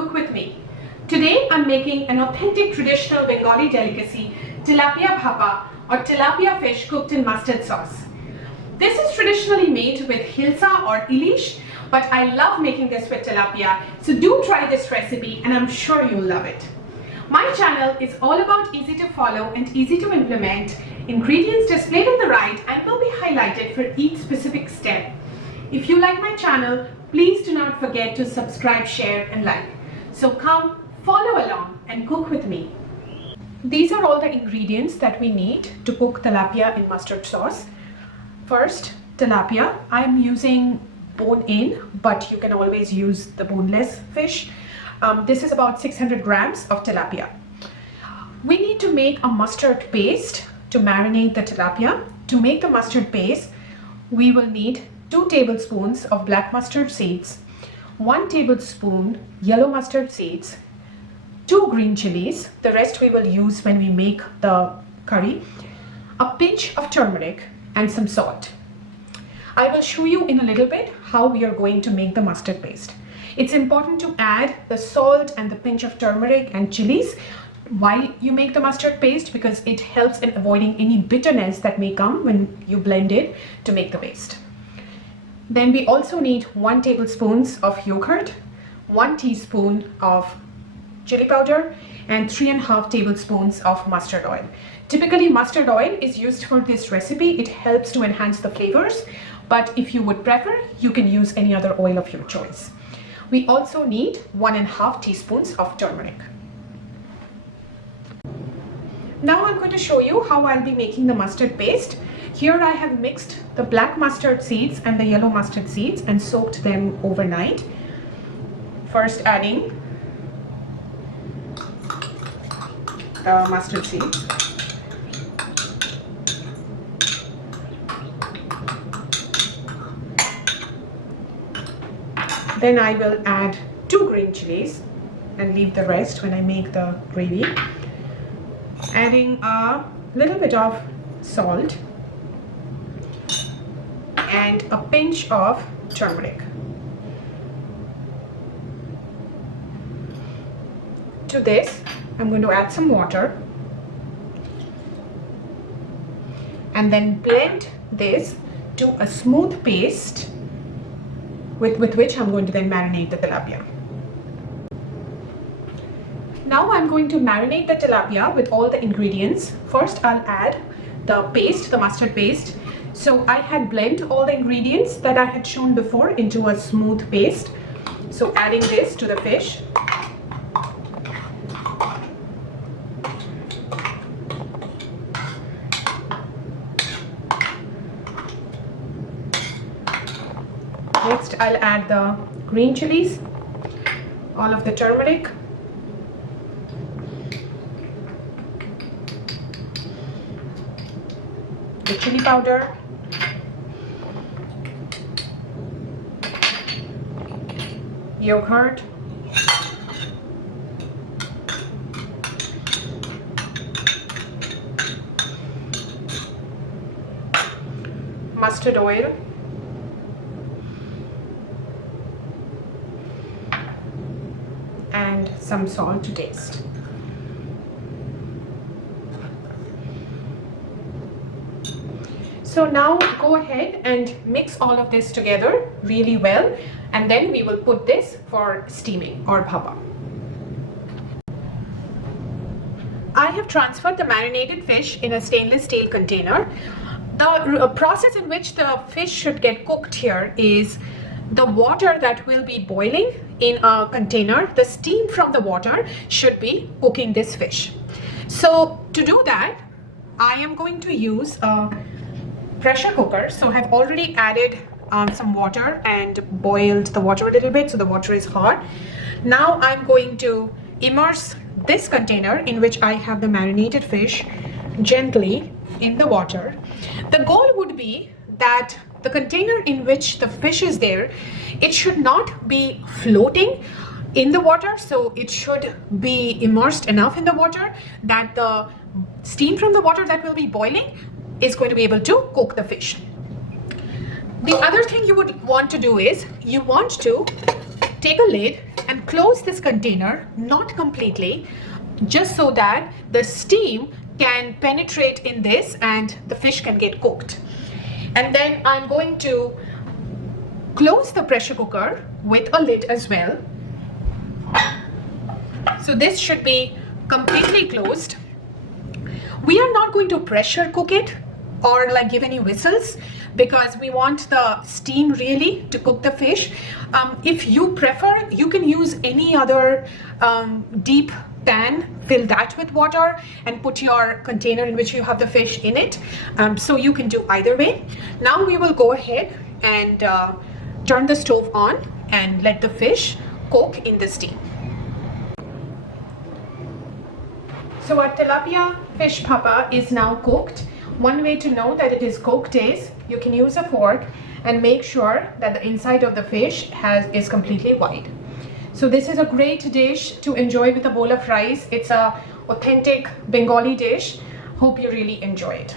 Cook with me. Today I'm making an authentic traditional Bengali delicacy, Tilapia Bhapa or tilapia fish cooked in mustard sauce. This is traditionally made with hilsa or ilish, but I love making this with tilapia, so do try this recipe and I'm sure you'll love it. My channel is all about easy to follow and easy to implement, ingredients displayed on the right and will be highlighted for each specific step. If you like my channel, please do not forget to subscribe, share and like. So come, follow along and cook with me. These are all the ingredients that we need to cook tilapia in mustard sauce. First, tilapia. I am using bone-in, but you can always use the boneless fish. This is about 600 grams of tilapia. We need to make a mustard paste to marinate the tilapia. To make the mustard paste, we will need 2 tablespoons of black mustard seeds, 1 tablespoon yellow mustard seeds, 2 green chilies, the rest we will use when we make the curry, a pinch of turmeric and some salt. I will show you in a little bit how we are going to make the mustard paste. It's important to add the salt and the pinch of turmeric and chilies while you make the mustard paste because it helps in avoiding any bitterness that may come when you blend it to make the paste. Then we also need 1 tablespoon of yogurt, 1 teaspoon of chili powder and 3.5 tablespoons of mustard oil. Typically mustard oil is used for this recipe. It helps to enhance the flavors, but if you would prefer, you can use any other oil of your choice. We also need 1.5 teaspoons of turmeric. Now I'm going to show you how I'll be making the mustard paste. Here I have mixed the black mustard seeds and the yellow mustard seeds and soaked them overnight. First adding the mustard seeds. Then I will add 2 green chilies and leave the rest when I make the gravy. Adding a little bit of salt and a pinch of turmeric. To this, I'm going to add some water and then blend this to a smooth paste with which I'm going to then marinate the tilapia. Now I'm going to marinate the tilapia with all the ingredients. First I'll add the paste, the mustard paste. So I had blended all the ingredients that I had shown before into a smooth paste. So adding this to the fish. Next I'll add the green chilies, all of the turmeric, the chili powder, yogurt, mustard oil, and some salt to taste. So now go ahead and mix all of this together really well and then we will put this for steaming or bhapa. I have transferred the marinated fish in a stainless steel container. The process in which the fish should get cooked here is the water that will be boiling in a container, the steam from the water should be cooking this fish. So to do that, I am going to use a pressure cooker. So I've already added some water and boiled the water a little bit, so the water is hot. Now I'm going to immerse this container in which I have the marinated fish gently in the water. The goal would be that the container in which the fish is there, it should not be floating in the water, so it should be immersed enough in the water that the steam from the water that will be boiling is going to be able to cook the fish. The other thing you would want to do is you want to take a lid and close this container, not completely, just so that the steam can penetrate in this and the fish can get cooked. And then I'm going to close the pressure cooker with a lid as well. So this should be completely closed. We are not going to pressure cook it or like give any whistles, because we want the steam really to cook the fish. If you prefer, you can use any other deep pan, fill that with water and put your container in which you have the fish in it. So you can do either way. Now we will go ahead and turn the stove on and let the fish cook in the steam. So our tilapia fish bhapa is now cooked. One way to know that it is cooked is you can use a fork and make sure that the inside of the fish is completely white. So this is a great dish to enjoy with a bowl of rice. It's a authentic Bengali dish. Hope you really enjoy it.